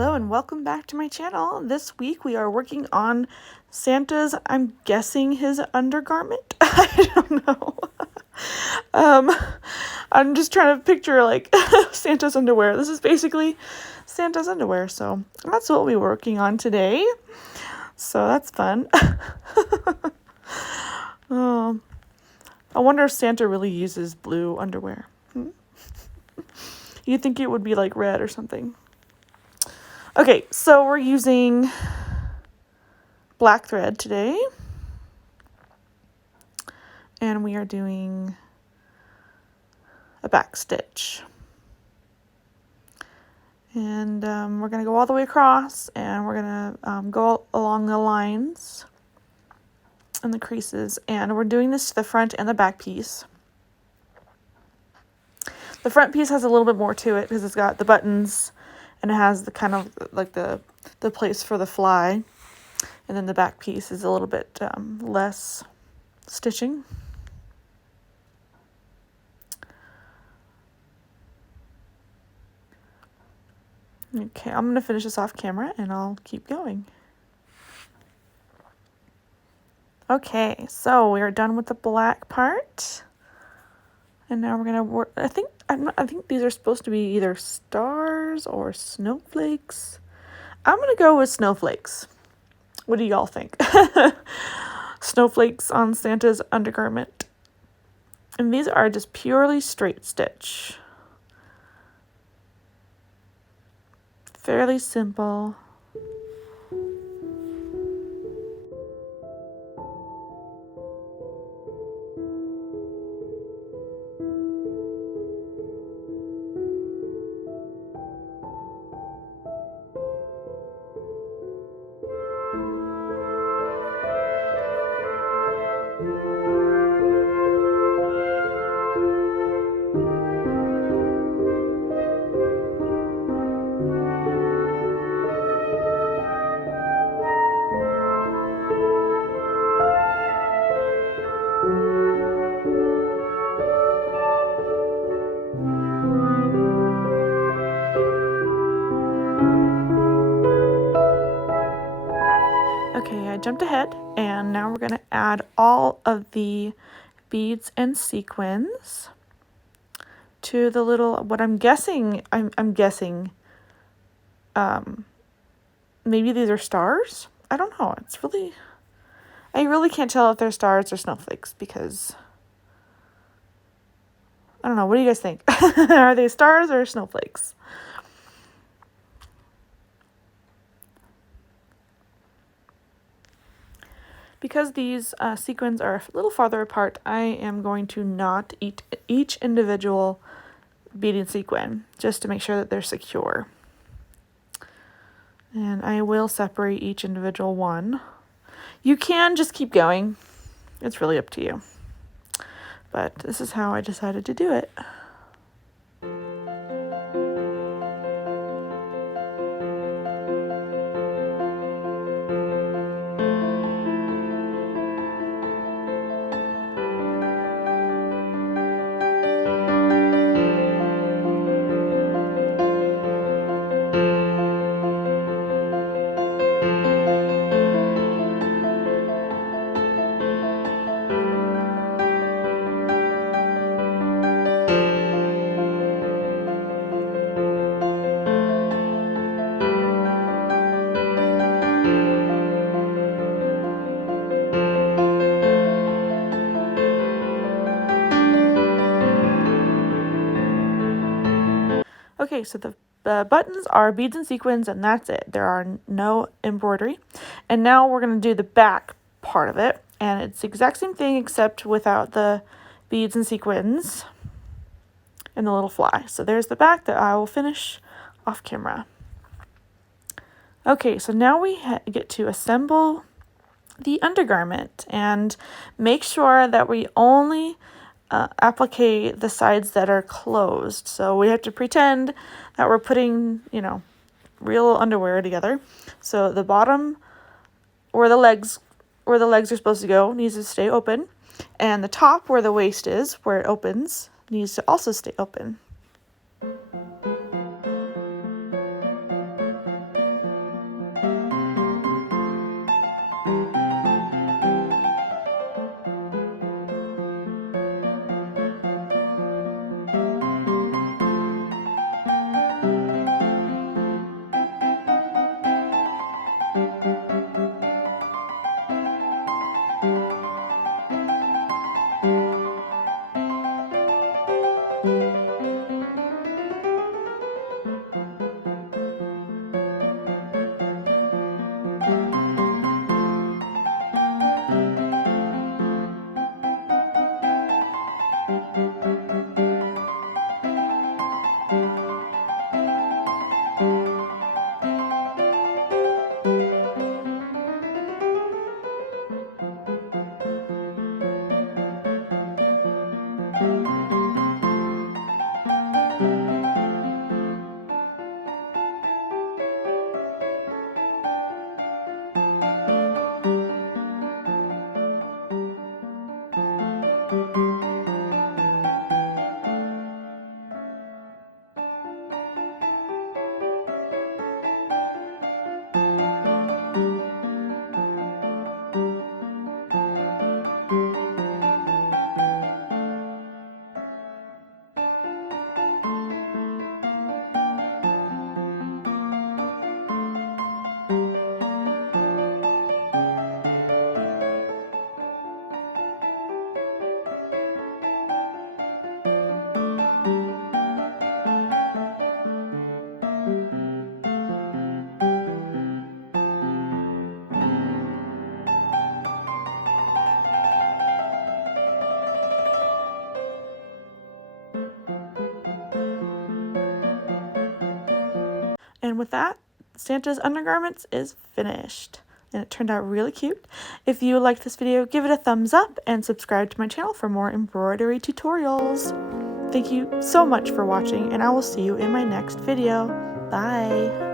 Hello and welcome back to my channel. This week we are working on Santa's, I'm guessing his undergarment. I don't know. I'm just trying to picture like Santa's underwear. This is basically Santa's underwear, so that's what we're working on today. So that's fun. I wonder if Santa really uses blue underwear. You'd think it would be like red or something. Okay, so we're using black thread today. And we are doing a back stitch. And we're going to go all the way across, and we're going to go along the lines and the creases. And we're doing this to the front and the back piece. The front piece has a little bit more to it because it's got the buttons and it has the kind of like the place for the fly. And then the back piece is a little bit less stitching. Okay, I'm going to finish this off camera and I'll keep going. Okay, so we are done with the black part. And now we're going to work, I think these are supposed to be either stars or snowflakes. I'm going to go with snowflakes. What do y'all think? Snowflakes on Santa's undergarment. And these are just purely straight stitch. Fairly simple. Okay, I jumped ahead, and now we're going to add all of the beads and sequins to the little, what I'm guessing, maybe these are stars? I don't know. I really can't tell if they're stars or snowflakes because, I don't know. What do you guys think? Are they stars or snowflakes? Because these sequins are a little farther apart, I am going to knot each individual beaded sequin just to make sure that they're secure. And I will separate each individual one. You can just keep going. It's really up to you. But this is how I decided to do it. Okay, so the buttons are beads and sequins, and that's it. There are no embroidery. And now we're going to do the back part of it. And it's the exact same thing except without the beads and sequins and the little fly. So there's the back that I will finish off camera. Okay, so now we get to assemble the undergarment and make sure that we only applique the sides that are closed. So we have to pretend that we're putting, real underwear together. So the bottom where the legs are supposed to go needs to stay open, and the top where the waist is, where it opens, needs to also stay open. And with that, Santa's undergarments is finished. And it turned out really cute. If you liked this video, give it a thumbs up and subscribe to my channel for more embroidery tutorials. Thank you so much for watching, and I will see you in my next video. Bye!